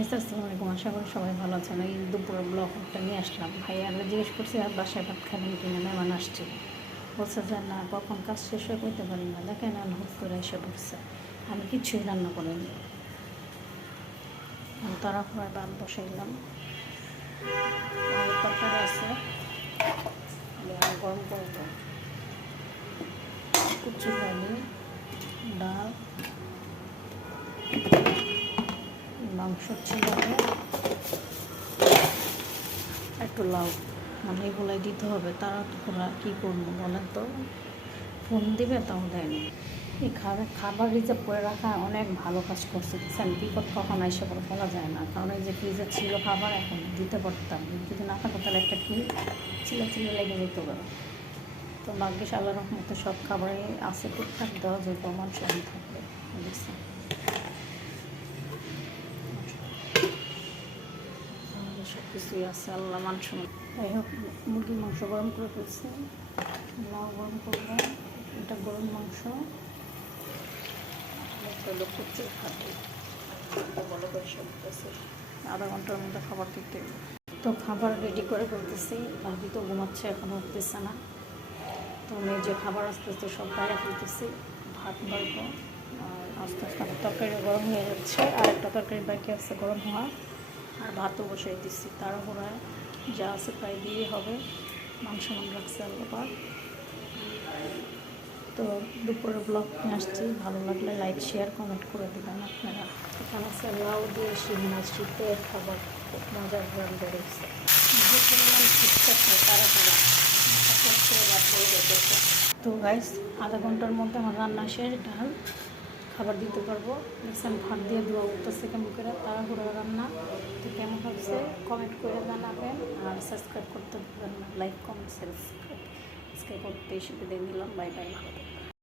Guys আসসালামু আলাইকুম, আশা করি সবাই ভালো আছেন। এই দুপুরের ব্লগটা নিয়ে আসলাম। ভাইয়ারা জিজ্ঞেস করছি আর বাসায় ভাত খাবেন কিনা, মেহমান আসছে। বলছে যে না, কখন কাজ শেষ হয়ে করতে পারি না, দেখেন আর হুট করে এসে পড়ছে। আমি কিচ্ছুই রান্না করিনি, তারা হয় ভাত বসাইলাম। আর তরকারি আছে, আমি গরম করব। কুচি ডালি, ডাল, মাংস ছিল, একটু লাউ, মানে এগুলাই দিতে হবে। তারা তোরা কী করবো বলেন তো, ফোন দিবে তাও দেয়নি। এই খাবার রিজার্ভ করে রাখা অনেক ভালো কাজ করছে। বিপদ কখন এসে পরে বলা যায় না, কারণ এই যে ফ্রিজে ছিল খাবার, এখন দিতে পারতাম। যদি না থাকতো তাহলে একটা কি চিলে লেগে যেত পারে। তো ভাগ্যিস আল্লাহর রহমতে সব খাবারই আছে, টুকটাক দেওয়া যেত, মানুষ থাকবে। বুঝছি সব কিছুই আছে, আল্লাহ মাংস। যাই হোক, মুরগির মাংস গরম করে ফেলছে, লাউ গরম করবো। এটা গরম মাংস, কুচির খাদ্য ভালো করে সবতেছে। আধা ঘন্টার মধ্যে খাবার দিতে। তো খাবার রেডি করে ফেলতেছি। ভাবি তো ঘুমাচ্ছে, এখন উঠতেছে না। তো আমি যে খাবার আস্তে আস্তে সব বাইরে ফেলতেছি। ভাত বাড়বো, আর আস্তে আস্তে আমার তরকারি গরম হয়ে যাচ্ছে। আর একটা তরকারি বাকি আছে গরম হওয়া, আর ভাতও বসাই দিচ্ছি। তাড়াহুড়ায় যা আছে প্রায় দিয়ে হবে। মাংস রাখছে আবার। তো দুপুরের ব্লগ নিয়ে আসছি, ভালো লাগলে লাইক শেয়ার কমেন্ট করে দেবেন আপনারা। এখানে আছে লাউ দিয়ে শিং মাছ, শীতের খাবার, খুব মজার রান বেড়েছে। যে পরিমাণ শীতটাছে তারা তো গাইস, আধা ঘন্টার মধ্যে আমার রান্না শেষ। ডাল খাবার দিতে পারবো। দেখছেন ভাত দিয়ে ধোয়া উঠতেছে কেমন করে, তাড়াহুড়ো রান্না। তো কেমন হচ্ছে কমেন্ট করে জানাবেন, আর সাবস্ক্রাইব করতে পারবেন না। লাইক কমেন্ট সাবস্ক্রাইব করতে এসে বিদায় নিলাম। Bye bye.